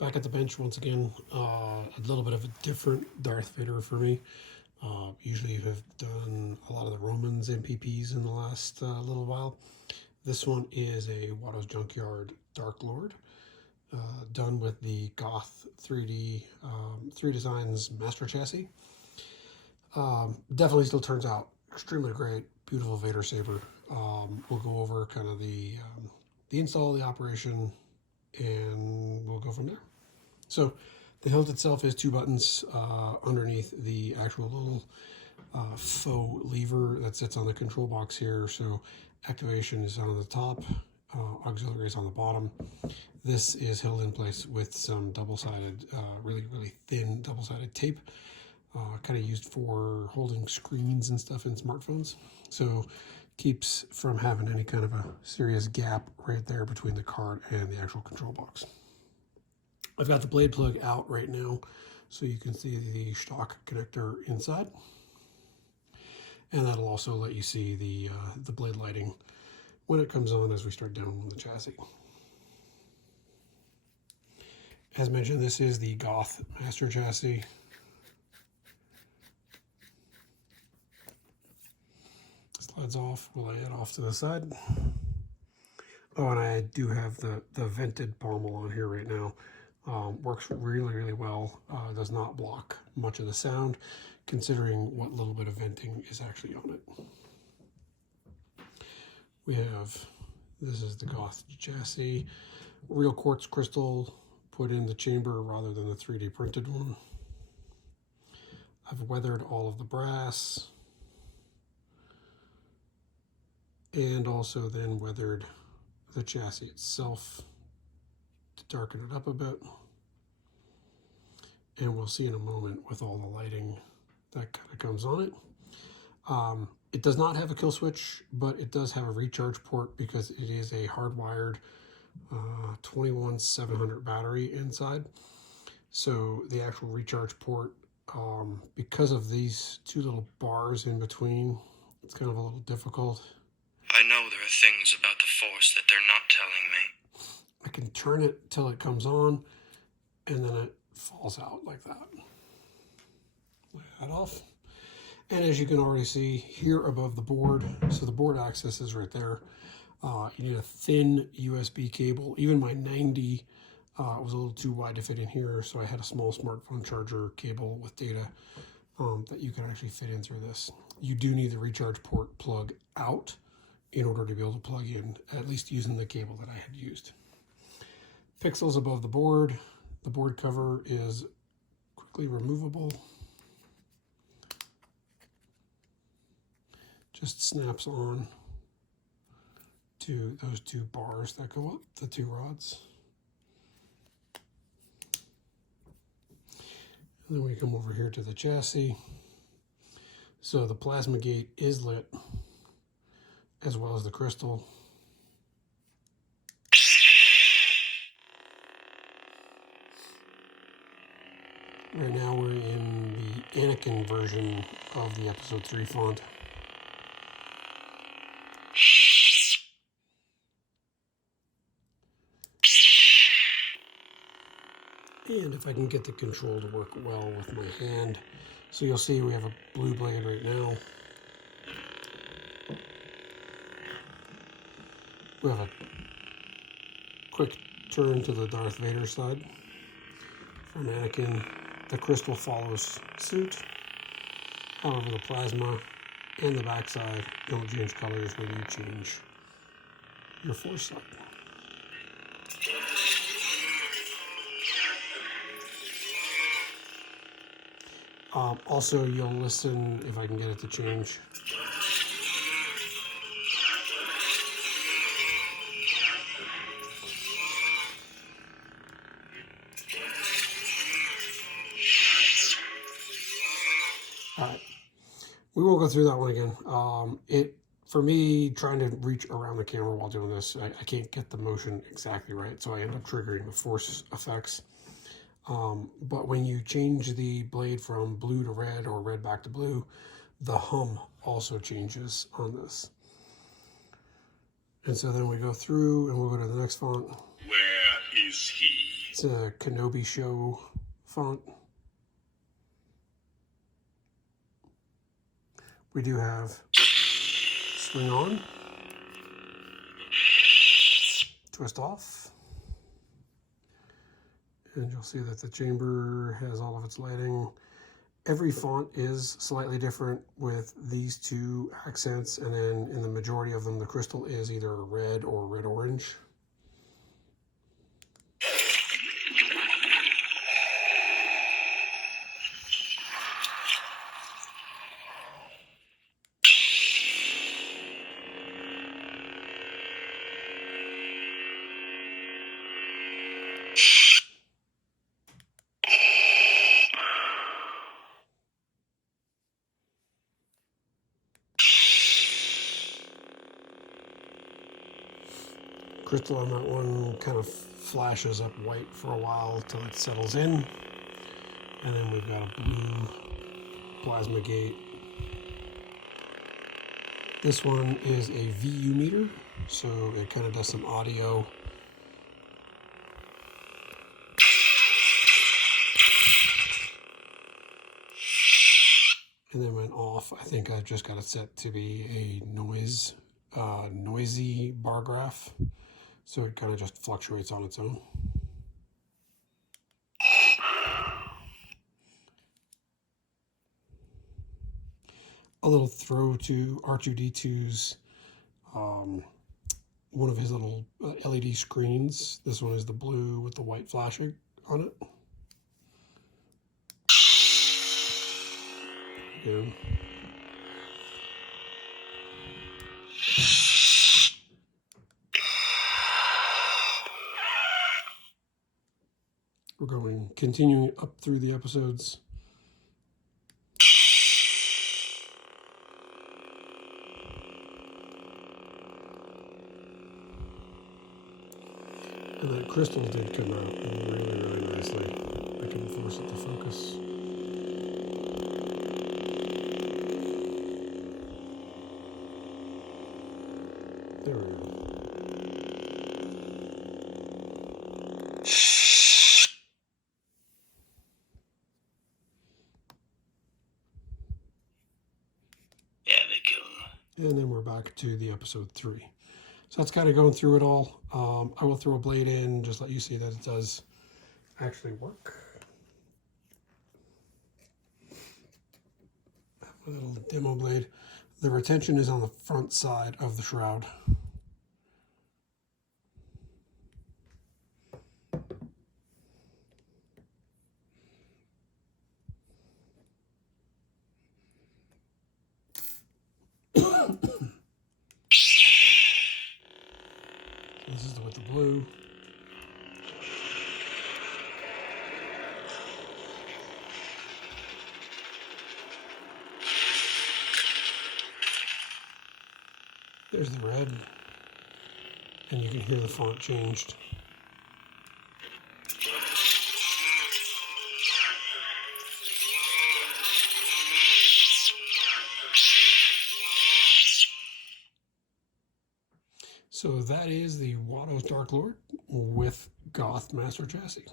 Back at the bench once again, a little bit of a different Darth Vader for me. Usually have done a lot of the Romans MPPs in the last little while. This one is a Wattos Junkyard Dark Lord, done with the Goth 3D 3 Designs Master Chassis. Definitely still turns out extremely great, beautiful Vader saber. We'll go over kind of the install, the operation, and we'll go from there. So the hilt itself is 2 buttons underneath the actual little faux lever that sits on the control box here. So activation is on the top, auxiliary is on the bottom. This is held in place with some double-sided, really thin double-sided tape, kind of used for holding screens and stuff in smartphones. So keeps from having any kind of a serious gap right there between the card and the actual control box. I've got the blade plug out right now, so you can see the stock connector inside. And that'll also let you see the blade lighting when it comes on as we start down the chassis. As mentioned, this is the Goth Master Chassis. Slides off, we'll lay it off to the side. Oh, and I do have the vented pommel on here right now. Works really well. Does not block much of the sound, considering what little bit of venting is actually on it. We have, this is the Goth chassis, real quartz crystal put in the chamber rather than the 3D printed one. I've weathered all of the brass and also then weathered the chassis itself to darken it up a bit. And we'll see in a moment with all the lighting that kind of comes on it. It does not have a kill switch, but it does have a recharge port because it is a hardwired 21700 battery inside. So the actual recharge port, because of these 2 little bars in between, it's kind of a little difficult. I know there are things about the Force that they're not telling me. I can turn it till it comes on, and then it falls out like that. Lay that off. And as you can already see here above the board, so the board access is right there. You need a thin USB cable. Even my 90 was a little too wide to fit in here, so I had a small smartphone charger cable with data that you can actually fit in through this. You do need the recharge port plug out in order to be able to plug in, at least using the cable that I had used. Pixels above the board cover is quickly removable. Just snaps on to those 2 bars that go up, the 2 rods. And then we come over here to the chassis. So the plasma gate is lit, as well as the crystal. Right now we're in the Anakin version of the Episode 3 font. And if I can get the control to work well with my hand. So you'll see we have a blue blade right now. We have a quick turn to the Darth Vader side. From Anakin, the crystal follows suit. However, the plasma and the backside don't change colors when you change your Force side. Also, you'll listen if I can get it to change. All right, we won't go through that one again. For me, trying to reach around the camera while doing this, I can't get the motion exactly right, so I end up triggering the Force effects. But when you change the blade from blue to red or red back to blue, the hum also changes on this. And so then we go through and we'll go to the next font. Where is he? It's a Kenobi Show font. We do have swing on, twist off, and you'll see that the chamber has all of its lighting. Every font is slightly different with these two accents, and then in the majority of them, the crystal is either red or red-orange. Crystal on that one kind of flashes up white for a while until it settles in. And then we've got a blue plasma gate. This one is a VU meter, so it kind of does some audio. And then when off, I think I've just got it set to be a noisy bar graph. So it kind of just fluctuates on its own. A little throw to R2-D2's, one of his little LED screens. This one is the blue with the white flashing on it. Again. We're continuing up through the episodes. And that crystal did come out really, really nicely. I can force it to focus. There we go. And then we're back to the episode 3. So that's kind of going through it all. I will throw a blade in, just let you see that it does actually work. A little demo blade. The retention is on the front side of the shroud. This is with the blue. There's the red. And you can hear the font changed. So that is the Wattos Dark Lord with Goth Master Chassis.